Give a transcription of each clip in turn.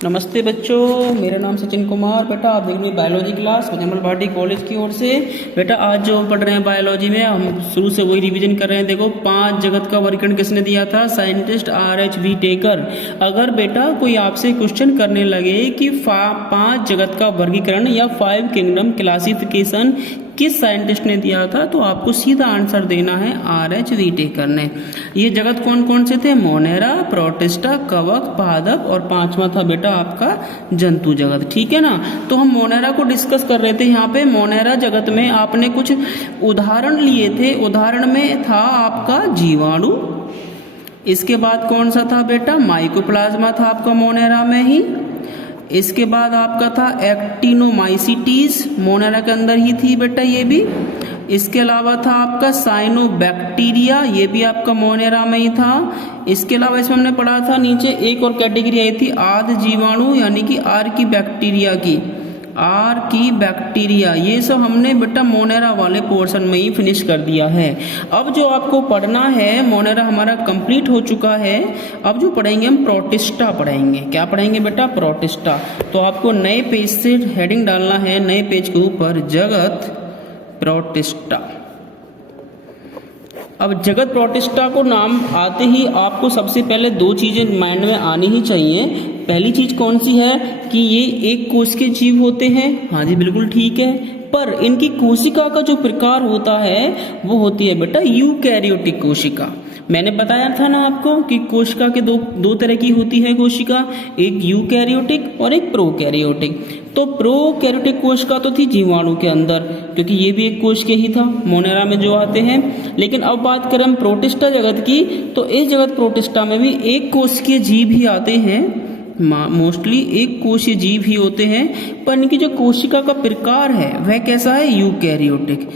नमस्ते बच्चों, मेरा नाम सचिन कुमार। बेटा आप देख रहे हैं बायोलॉजी क्लास जमल भाटी कॉलेज की ओर से। बेटा आज जो हम पढ़ रहे हैं बायोलॉजी में, हम शुरू से वही रिवीजन कर रहे हैं। देखो 5 जगत का वर्गीकरण किसने दिया था? Scientist RHV taker. अगर बेटा कोई आपसे क्वेश्चन करने लगे कि 5 जगत का वर्गीकरण या 5 किंगडम क्लासिफिकेशन किस साइंटिस्ट ने दिया था, तो आपको सीधा आंसर देना है RHV टेकर ने। ये जगत कौन कौन से थे? मोनेरा, प्रोटिस्टा, कवक, पादप और 5वां था बेटा आपका जंतु जगत। ठीक है ना। तो हम मोनेरा को डिस्कस कर रहे थे। यहाँ पे मोनेरा जगत में आपने कुछ उदाहरण लिए थे। उदाहरण में था आपका जीवाणु, इसके बाद कौन सा था बेटा? माइकोप्लाज्मा था आपका मोनेरा में ही। इसके बाद आपका था एक्टिनोमाइसिटीज, मोनेरा के अंदर ही थी बेटा ये भी। इसके अलावा था आपका साइनोबैक्टीरिया, ये भी आपका मोनेरा में ही था। इसके अलावा इसमें हमने पढ़ा था नीचे एक और कैटेगरी आई थी आद जीवाणु, यानी कि आर्कीबैक्टीरिया की। आर्कीबैक्टीरिया, ये सब हमने बेटा मोनेरा वाले पोर्शन में ही फिनिश कर दिया है। अब जो आपको पढ़ना है, मोनेरा हमारा कंप्लीट हो चुका है। अब जो पढ़ेंगे हम प्रोटिस्टा पढ़ेंगे। क्या पढ़ेंगे बेटा? प्रोटिस्टा। तो आपको नए पेज से हेडिंग डालना है, नए पेज के ऊपर जगत प्रोटिस्टा। अब जगत प्रोटिस्टा को नाम आते ही आपको सबसे पहले 2 चीजें माइंड में आनी ही चाहिए। पहली चीज कौन सी है कि ये एक कोश के जीव होते हैं। हाँ जी बिल्कुल ठीक है। पर इनकी कोशिका का जो प्रकार होता है वो होती है बेटा यूकैरियोटिक कोशिका। मैंने बताया था ना आपको कि कोशिका के दो तरह की होती है कोशिका, एक यूकैरियोटिक और एक प्रोकैरियोटिक। तो प्रोकैरियोटिक कोशिका तो थी जीवाणु के अंदर, क्योंकि ये भी एक कोश के ही था मोनेरा में जो आते हैं। लेकिन अब बात करें हम प्रोटिस्टा जगत की, तो इस जगत प्रोटिस्टा में भी एक कोश के जीव ही आते हैं। मोस्टली एक कोशीय जीव ही होते हैं, पर इनकी जो कोशिका का प्रकार है वह कैसा है? यूकैरियोटिक।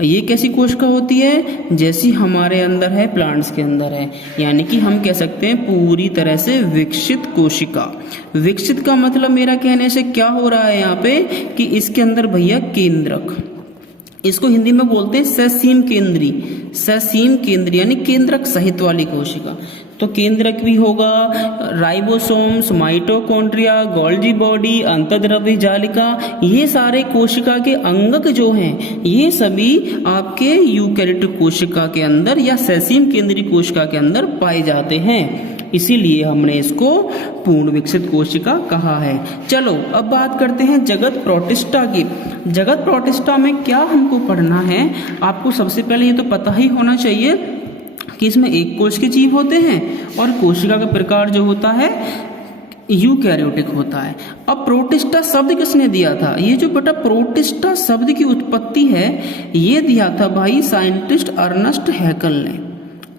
ये कैसी कोशिका होती है? जैसी हमारे अंदर है, प्लांट्स के अंदर है, यानी कि हम कह सकते हैं पूरी तरह से विकसित कोशिका। विकसित का मतलब मेरा कहने से क्या हो रहा है यहाँ पे कि इसके अंदर भैया केंद्रक, इसको हिंदी में बोलते हैं ससीम केंद्री। ससीम केंद्री यानी केंद्रक सहित वाली कोशिका। तो केंद्रक भी होगा, राइबोसोम्स, माइटोकॉन्ड्रिया, गोल्जी बॉडी, अंतर्द्रव्य जालिका, ये सारे कोशिका के अंगक जो हैं ये सभी आपके यूकैरियोटिक कोशिका के अंदर या ससीम केंद्रीय कोशिका के अंदर पाए जाते हैं। इसीलिए हमने इसको पूर्ण विकसित कोशिका कहा है। चलो अब बात करते हैं जगत प्रोटिस्टा की। जगत प्रोटिस्टा में क्या हमको पढ़ना है? आपको सबसे पहले ये तो पता ही होना चाहिए कि इसमें एक कोश के जीव होते हैं और कोशिका का प्रकार जो होता है यूकैरियोटिक होता है। अब प्रोटिस्टा शब्द किसने दिया था? ये जो बेटा प्रोटिस्टा शब्द की उत्पत्ति है ये दिया था भाई साइंटिस्ट अर्नस्ट हैकल ने।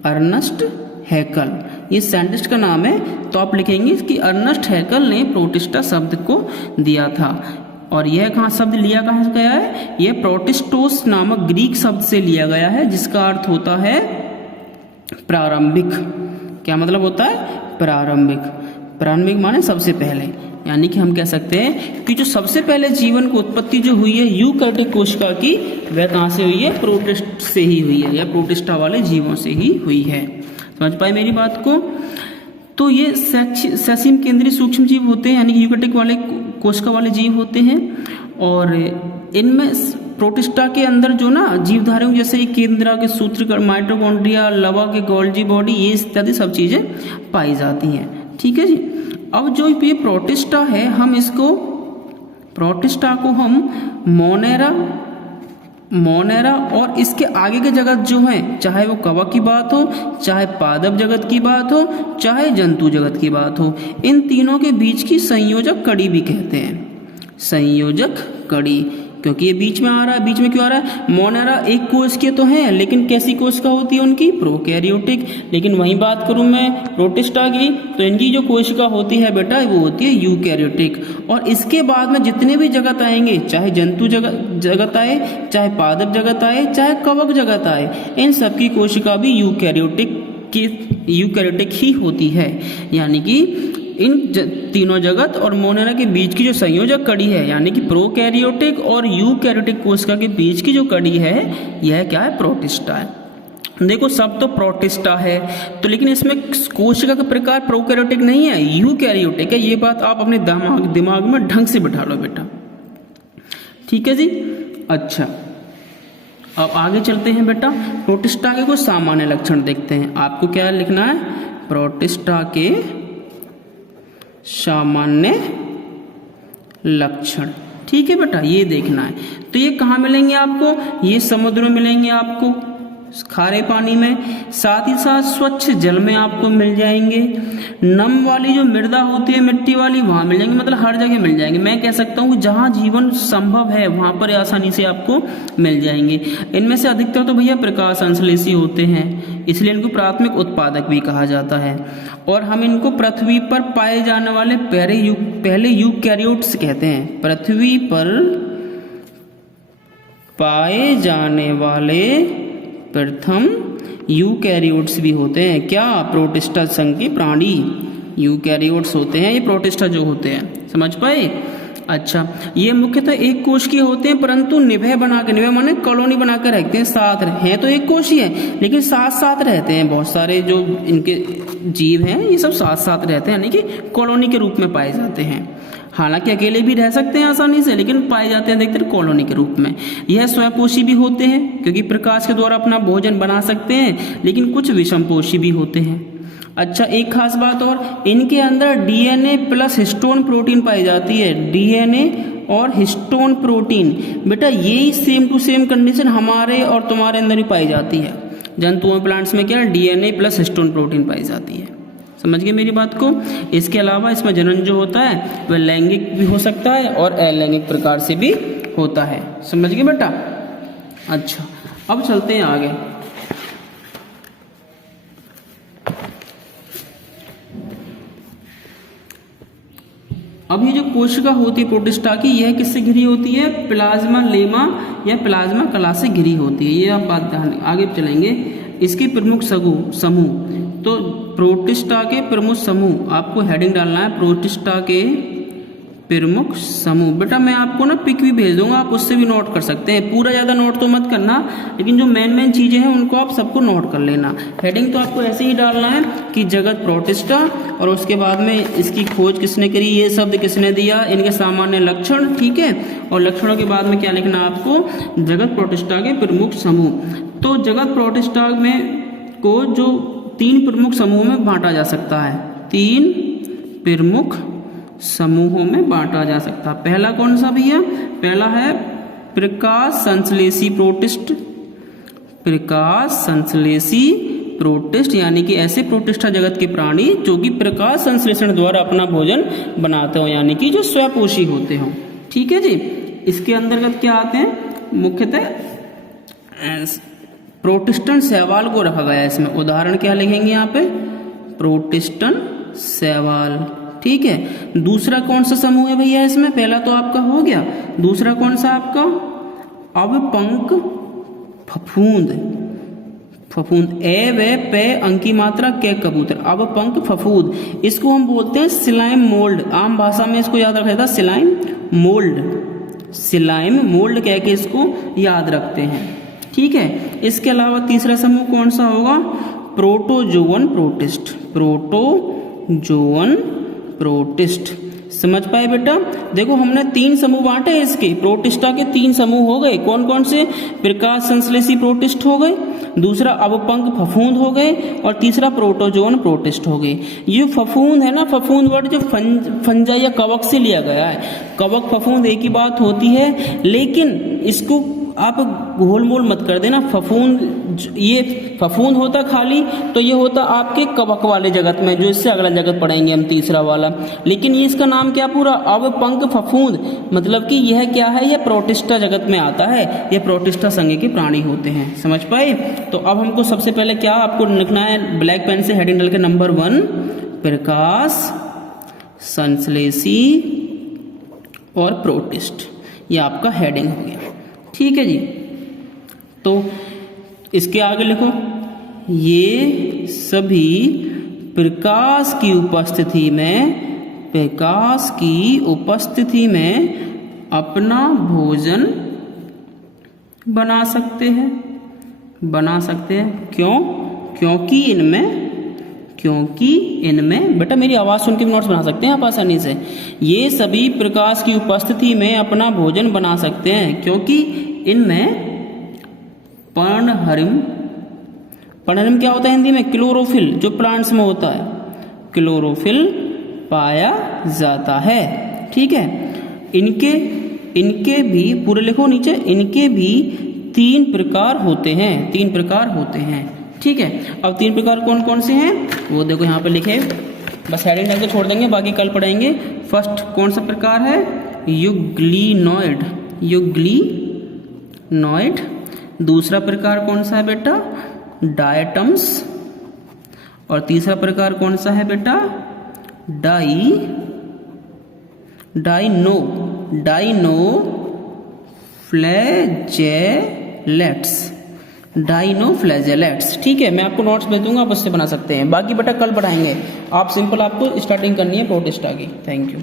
अर्नस्ट हैकल ये साइंटिस्ट का नाम है, तो आप लिखेंगे कि अर्नस्ट हैकल ने प्रोटिस्टा शब्द को दिया था। और यह कहाँ शब्द लिया कहाँ से गया है? यह प्रोटिस्टोस नामक ग्रीक शब्द से लिया गया है, जिसका अर्थ होता है प्रारंभिक। क्या मतलब होता है? प्रारंभिक। प्रारंभिक माने सबसे पहले, यानी कि हम कह सकते हैं कि जो सबसे पहले जीवन की उत्पत्ति जो हुई है यूकैरियोटिक कोशिका की, वह कहाँ से हुई है? प्रोटिस्ट से ही हुई है, या प्रोटिस्टा वाले जीवों से ही हुई है। समझ पाए मेरी बात को? तो ये ससीम केंद्रीय सूक्ष्म जीव होते हैं, यानी कि यूकैरियोटिक वाले कोशिका वाले जीव होते हैं। और इनमें प्रोटिस्टा के अंदर जो ना जीवधारियों जैसे केंद्रा के सूत्रकण, माइटोकॉन्ड्रिया, लवा के गोल्जी बॉडी, ये इत्यादि सब चीजें पाई जाती हैं। ठीक है जी। अब जो ये प्रोटिस्टा है, हम इसको प्रोटिस्टा को हम मोनेरा और इसके आगे के जगत जो है, चाहे वो कवक की बात हो, चाहे पादप जगत की बात हो, चाहे जंतु जगत की बात हो, इन तीनों के बीच की संयोजक कड़ी भी कहते हैं। संयोजक कड़ी, क्योंकि ये बीच में आ रहा है। बीच में क्यों आ रहा है? मोनेरा एक कोश के तो हैं, लेकिन कैसी कोशिका होती है उनकी? प्रोकैरियोटिक। लेकिन वहीं बात करूं मैं प्रोटिस्टा की, तो इनकी जो कोशिका होती है बेटा वो होती है यूकैरियोटिक। और इसके बाद में जितने भी जगत आएंगे, चाहे जंतु जगत आए, चाहे पादप जगत आए, चाहे कवक जगत आए, इन सबकी कोशिका भी यूकैरियोटिक ही होती है। यानी कि इन तीनों जगत और मोनेरा के बीच की जो संयोजक कड़ी है, यानी कि प्रोकैरियोटिक और यूकैरियोटिक कोशिका के बीच की जो कड़ी है, यह क्या है? प्रोटिस्टा है। देखो सब तो प्रोटिस्टा है तो, लेकिन इसमें कोशिका का प्रकार प्रोकैरियोटिक नहीं है, यूकैरियोटिक है। ये बात आप अपने दिमाग में ढंग से बिठा लो बेटा, ठीक है जी। अच्छा, अब आगे चलते हैं बेटा, प्रोटिस्टा के कुछ सामान्य लक्षण देखते हैं। आपको क्या लिखना है? प्रोटिस्टा के सामान्य लक्षण, ठीक है बेटा, ये देखना है। तो ये कहाँ मिलेंगे आपको? ये समुद्र में मिलेंगे आपको, खारे पानी में, साथ ही साथ स्वच्छ जल में आपको मिल जाएंगे। नम वाली जो मृदा होती है, मिट्टी वाली, वहां मिल जाएंगे, मतलब हर जगह मिल जाएंगे। मैं कह सकता हूँ कि जहां जीवन संभव है वहां पर आसानी से आपको मिल जाएंगे। इनमें से अधिकतर तो भैया प्रकाश संश्लेषी होते हैं, इसलिए इनको प्राथमिक उत्पादक भी कहा जाता है। और हम इनको पृथ्वी पर पाए जाने वाले पहले यूकैरियोट्स कहते हैं। पृथ्वी पर पाए जाने वाले प्रथम यूकैरियोट्स भी होते हैं। क्या? प्रोटिस्टा संघ के प्राणी यूकैरियोट्स होते हैं, ये प्रोटिस्टा जो होते हैं, समझ पाए? अच्छा, ये मुख्यतः एक कोश के होते हैं, परंतु निभय माने कॉलोनी बनाकर रखते हैं, साथ हैं तो एक कोश ही है, लेकिन साथ साथ रहते हैं। बहुत सारे जो इनके जीव हैं ये सब साथ साथ रहते हैं, यानी कि कॉलोनी के रूप में पाए जाते हैं। हालांकि अकेले भी रह सकते हैं आसानी से, लेकिन पाए जाते हैं देखते कॉलोनी के रूप में। यह स्वयंपोषी भी होते हैं क्योंकि प्रकाश के द्वारा अपना भोजन बना सकते हैं, लेकिन कुछ विषमपोषी भी होते हैं। अच्छा, एक खास बात और, इनके अंदर डीएनए प्लस हिस्टोन प्रोटीन पाई जाती है। डीएनए और हिस्टोन प्रोटीन बेटा यही सेम टू सेम कंडीशन हमारे और तुम्हारे अंदर भी पाई जाती है। जंतुओं प्लांट्स में क्या है? डीएनए प्लस हिस्टोन प्रोटीन पाई जाती है। समझ गए मेरी बात को? इसके अलावा इसमें जनन जो होता है वह लैंगिक भी हो सकता है और अलैंगिक प्रकार से भी होता है। समझ गए बेटा? अच्छा, अब चलते हैं आगे। अब ये जो कोशिका होती है प्रोटिस्टा की, यह किससे घिरी होती है? प्लाज्मा लेमा या प्लाज्मा कला से घिरी होती है। ये आप बात ध्यान आगे चलेंगे। इसके प्रमुख समूह, तो प्रोटिस्टा के प्रमुख समूह, आपको हेडिंग डालना है प्रोटिस्टा के प्रमुख समूह। बेटा मैं आपको ना पिक भी भेज दूंगा, आप उससे भी नोट कर सकते हैं। पूरा ज़्यादा नोट तो मत करना, लेकिन जो मेन चीज़ें हैं उनको आप सबको नोट कर लेना। हेडिंग तो आपको ऐसे ही डालना है कि जगत प्रोटिस्टा, और उसके बाद में इसकी खोज किसने करी, ये शब्द किसने दिया, इनके सामान्य लक्षण, ठीक है। और लक्षणों के बाद में क्या लिखना आपको? जगत प्रोटिस्टा के प्रमुख समूह। तो जगत प्रोटिस्टा में को जो 3 प्रमुख समूह में बांटा जा सकता है, 3 प्रमुख समूहों में बांटा जा सकता है। पहला कौन सा भैया? पहला है प्रकाश संश्लेषी प्रोटिस्ट। प्रकाश संश्लेषी प्रोटिस्ट यानी कि ऐसे प्रोटिस्टा जगत के प्राणी जो कि प्रकाश संश्लेषण द्वारा अपना भोजन बनाते हो, यानी कि जो स्वयंपोषी होते हो, ठीक है जी। इसके अंतर्गत क्या आते हैं? मुख्यतः प्रोटिस्टन शैवाल को रखा गया है इसमें। उदाहरण क्या लिखेंगे यहाँ पे? प्रोटिस्टन शैवाल, ठीक है। दूसरा कौन सा समूह है भैया इसमें? पहला तो आपका हो गया, दूसरा कौन सा आपका? अवपंक फफूंद। फफूंद, ए वे पे अंक की मात्रा के कबूतर, अवपंक फफूंद। इसको हम बोलते हैं सिलाइम मोल्ड। आम भाषा में इसको याद रखा जाता है सिलाइम मोल्ड। सिलाइम मोल्ड कह के इसको याद रखते हैं, ठीक है। इसके अलावा तीसरा समूह कौन सा होगा? Protozoan protist. प्रोटोजोवन प्रोटिस्ट, समझ पाए बेटा? देखो हमने 3 समूह बांटे इसके, प्रोटिस्टा के 3 समूह हो गए। कौन कौन से? प्रकाश संश्लेषी प्रोटिस्ट हो गए, दूसरा अवपंक फफूंद हो गए, और तीसरा प्रोटोजोन प्रोटिस्ट हो गए। ये फफूंद है ना, फफूंद वर्ड जो फंजा या कवक से लिया गया है। कवक फफूंद एक ही बात होती है, लेकिन इसको आप घोल-मोल मत कर देना। फफूंद, ये फफूंद होता खाली, तो ये होता आपके कवक वाले जगत में, जो इससे अगला जगत पढ़ेंगे हम तीसरा वाला। लेकिन ये इसका नाम क्या पूरा? अवपंक फफूंद, मतलब कि यह क्या है? यह प्रोटिस्टा जगत में आता है, यह प्रोटिस्टा संघ के प्राणी होते हैं। समझ पाए? तो अब हमको सबसे पहले क्या आपको लिखना है? ब्लैक पेन से हेडिंग डाल के नंबर 1 प्रकाश संश्लेषी और प्रोटिस्ट, ये आपका हेडिंग हो गया, ठीक है जी। तो इसके आगे लिखो, ये सभी प्रकाश की उपस्थिति में अपना भोजन बना सकते हैं। बना सकते हैं। क्यों? क्योंकि इनमें बेटा मेरी आवाज़ सुन के भी नोट्स बना सकते हैं आप आसानी से। ये सभी प्रकाश की उपस्थिति में अपना भोजन बना सकते हैं क्योंकि इनमें पर्णहरिम क्या होता है हिंदी में? क्लोरोफिल, जो प्लांट्स में होता है, क्लोरोफिल पाया जाता है। ठीक है। इनके भी पूरे लिखो नीचे, इनके भी 3 प्रकार होते हैं। ठीक है। अब 3 प्रकार कौन कौन से हैं वो देखो यहाँ पे लिखे, बस हेडिंग डाल के छोड़ देंगे, बाकी कल पढ़ेंगे। फर्स्ट कौन सा प्रकार है? यूग्लिनॉइड। दूसरा प्रकार कौन सा है बेटा? डायटम्स। और तीसरा प्रकार कौन सा है बेटा? डाइनोफ्लैजेलेट्स। ठीक है, मैं आपको नोट्स भेज दूंगा, आप उससे बना सकते हैं। बाकी बेटा कल पढ़ाएंगे, आप सिंपल आपको स्टार्टिंग करनी है प्रोटिस्टा की। Thank you.